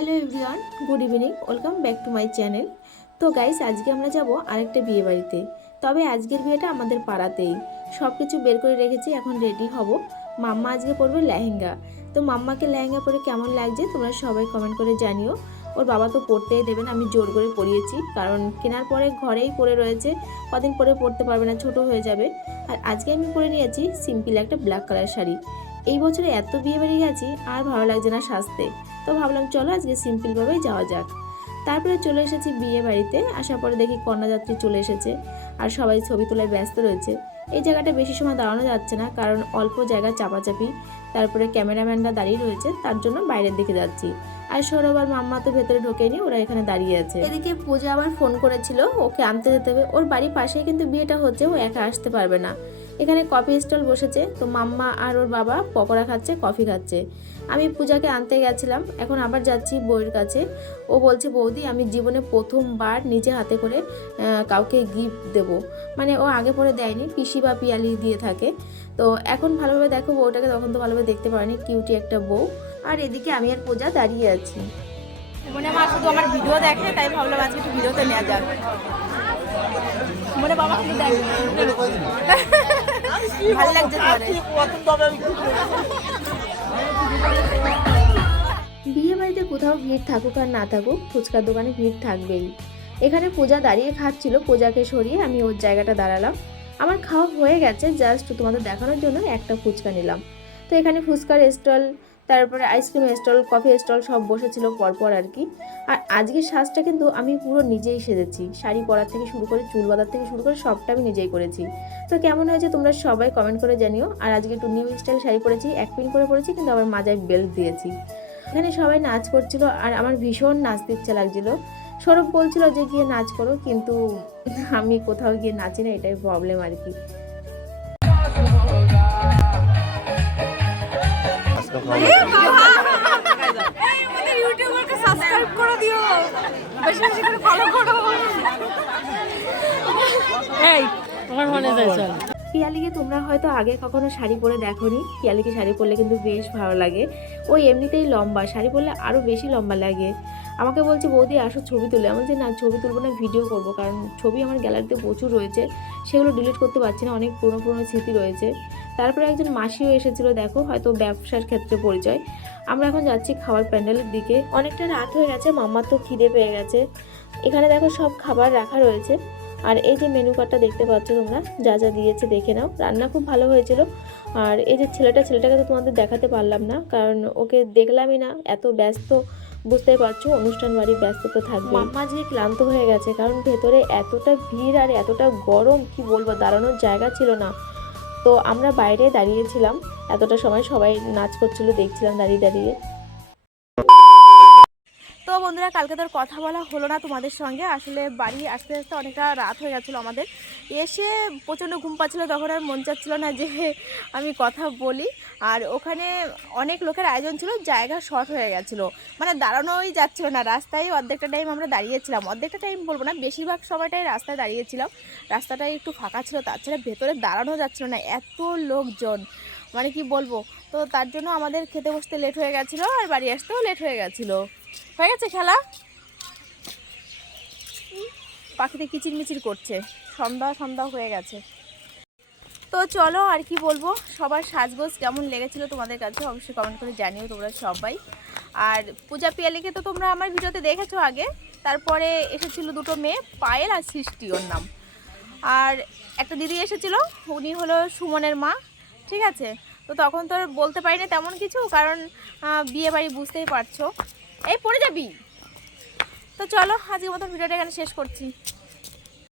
Hello everyone, good evening, welcome back to my channel. তো guys, আজকে আমরা যাব আরেকটা বিয়ে বাড়িতে। তবে আজকের বিয়েটা আমাদের পাড়াতেই। সব কিছু বের করে রেখেছি, এখন রেডি হব। মাম্মা আজকে পরবে লেহেঙ্গা। তো মাম্মাকে লেহেঙ্গা পরে কেমন লাগছে তোমরা সবাই কমেন্ট করে জানিও। ওর বাবা তো পরতেই দেবেন, আমি জোর করে পরিয়েছি, কারণ কেনার পরে ঘরেই পরে রয়েছে, কদিন পরে পরতে পারবে না, ছোট হয়ে যাবে। আর আজকে আমি পরে নিয়েছি সিম্পল একটা ব্ল্যাক কালার শাড়ি। এই বছরে এত বিয়ে বাড়ি গেছি, আর ভালো লাগছে না সাজতে। তো ভাবলাম চলো আজকে সিম্পলভাবেই যাওয়া যাক। তারপরে চলে এসেছি বিয়ে বাড়িতে। আসার পরে দেখি কন্যাযাত্রী চলে এসেছে, আর সবাই ছবি তোলায় ব্যস্ত রয়েছে। এই জায়গাটা বেশি সময় দাঁড়ানো যাচ্ছে না, কারণ অল্প জায়গা চাপাচাপি। তারপরে ক্যামেরাম্যানরা দাঁড়িয়ে রয়েছে, তার জন্য বাইরের দিকে যাচ্ছি। আর সৌরভ আর মাম্মা তো ভেতরে ঢোকেনি, ওরা এখানে দাঁড়িয়ে আছে। এদিকে পূজা আবার ফোন করেছিল, ওকে আনতে যেতে হবে। ওর বাড়ির পাশেই কিন্তু বিয়েটা হচ্ছে, ও একা আসতে পারবে না। এখানে কফি স্টল বসেছে, তো মাম্মা আর ওর বাবা পকোড়া খাচ্ছে, কফি খাচ্ছে। আমি পূজাকে আনতে গেছিলাম, এখন আবার যাচ্ছি বউয়ের কাছে। ও বলছে বৌদি, আমি জীবনে প্রথমবার নিজে হাতে করে কাউকে গিফট দেব। মানে ও আগে পরে দেয়নি, পিসি বা পিয়ালি দিয়ে থাকে। তো এখন ভালোভাবে দেখো বউটাকে, তখন তো ভালোভাবে দেখতে পারিনি, কিউটি একটা বউ। আর এদিকে আমি আর পূজা দাঁড়িয়ে আছি। মনে আমার শুধু আমার ভিডিও দেখে, তাই ভাবলাম আজকে একটু ভিডিওতে নেওয়া যাক। মনে বাবা কি দেখে ভালো লাগছে তোমার? বিয়ে বাড়িতে কোথাও ভিড় থাকুক আর না থাকুক, ফুচকার দোকানে ভিড় থাকবেই। এখানে পূজা দাঁড়িয়ে খাচ্ছিল, পূজাকে সরিয়ে আমি ওর জায়গাটা দাঁড়ালাম। আমার খাওয়া হয়ে গেছে, জাস্ট তোমাদের দেখানোর জন্য একটা ফুচকা নিলাম। তো এখানে ফুচকার স্টল, তারপরে আইসক্রিম স্টল, কফি স্টল সব বসেছিল পরপর আর কি। আর আজকের সাজটা কিন্তু আমি পুরো নিজেই সেজেছি, শাড়ি পরার থেকে শুরু করে চুল বাঁধার থেকে শুরু করে সবটা আমি নিজেই করেছি। তো কেমন হয়েছে তোমরা সবাই কমেন্ট করে জানিও। আর আজকে একটু নিউ স্টাইল শাড়ি পরেছি, এক পিন করে পরেছি, কিন্তু আবার মাজায় বেল্ট দিয়েছি। এখানে সবাই নাচ করছিল, আর আমার ভীষণ নাচতে ইচ্ছা লাগছিল। সৌরভ বলছিল যে গিয়ে নাচ করো, কিন্তু আমি কোথাও গিয়ে নাচি না, এটাই প্রবলেম আর কি। পিয়ালিকে তোমরা হয়তো আগে কখনো শাড়ি পরে দেখোনি। পিয়ালিকে শাড়ি পরলে কিন্তু বেশ ভালো লাগে। ওই এমনিতেই লম্বা, শাড়ি পরলে আরও বেশি লম্বা লাগে। আমাকে বলছে বৌদি আসো ছবি তুলে। আমি বলছি না, ছবি তুলবো না, ভিডিও করব, কারণ ছবি আমার গ্যালারিতে প্রচুর রয়েছে, সেগুলো ডিলিট করতে পারছি না, অনেক পুরনো পুরনো স্মৃতি রয়েছে। তারপরে একজন মাসিও এসেছিলো, দেখো হয়তো ব্যবসার ক্ষেত্রে পরিচয়। আমরা এখন যাচ্ছি খাবার প্যান্ডেলের দিকে। অনেকটা রাত হয়ে গেছে, মাম্মার তো খিদে পেয়ে গেছে। এখানে দেখো সব খাবার রাখা রয়েছে। আর এই যে মেনু কার্ডটা দেখতে পাচ্ছ তোমরা, যা যা দিয়েছে দেখে নাও। রান্না খুব ভালো হয়েছিল। আর এই যে ছেলেটাকে তো তোমাদের দেখাতে পারলাম না, কারণ ওকে দেখলামই না, এত ব্যস্ত। বুঝতেই পারছো, অনুষ্ঠান বাড়ি ব্যস্ত তো থাকবে। মাম্মা যে ক্লান্ত হয়ে গেছে, কারণ ভেতরে এতটা ভিড় আর এতটা গরম, কি বলবো, দাঁড়ানোর জায়গা ছিল না। তো আমরা বাইরে দাঁড়িয়েছিলাম এতটা সময়, সবাই নাচ করছিল, দেখছিলাম দাঁড়িয়ে দাঁড়িয়ে। তো বন্ধুরা, কালকে তোর কথা বলা হলো না তোমাদের সঙ্গে, আসলে বাড়ি আসতে আসতে অনেকটা রাত হয়ে গেছিলো আমাদের। এসে প্রচণ্ড ঘুম পাচ্ছিলো, তখন আর মন চাচ্ছিলো না যে আমি কথা বলি। আর ওখানে অনেক লোকের আয়োজন ছিল, জায়গা শর্ট হয়ে গেছিলো, মানে দাঁড়ানোই যাচ্ছিলো না। রাস্তায় অর্ধেকটা টাইম আমরা দাঁড়িয়েছিলাম, অর্ধেকটা টাইম বলবো না, বেশিরভাগ সময়টাই রাস্তায় দাঁড়িয়েছিলাম। রাস্তাটাই একটু ফাঁকা ছিল, তাছাড়া ভেতরে দাঁড়ানো যাচ্ছিলো না, এত লোকজন, মানে কি বলবো। তো তার জন্য আমাদের খেতে বসতে লেট হয়ে গেছিলো, আর বাড়ি আসতেও লেট হয়ে গেছিলো। হয়ে গেছে খেলা, পাখিতে কিচিরমিচির করছে, সন্ধ্যা সন্ধ্যা হয়ে গেছে। তো চলো, আর কি বলবো, সবার সাজগোজ কেমন লেগেছিল তোমাদের কাছে অবশ্যই কমেন্ট করে জানিও তোমরা সবাই। আর পূজা পিয়ালিকে তো তোমরা আমার ভিডিওতে দেখেছো আগে। তারপরে এসেছিল দুটো মেয়ে, পায়েল আর সৃষ্টি ওর নাম। আর একটা দিদি এসেছিল, উনি হলো সুমনের মা, ঠিক আছে। তো তখন তো বলতে পারিনি তেমন কিছু, কারণ বিয়ে বাড়ি বুঝতেই পারছো। এই পড়ে যাবি। তো চলো, আজকের মতো ভিডিওটা এখানে শেষ করছি।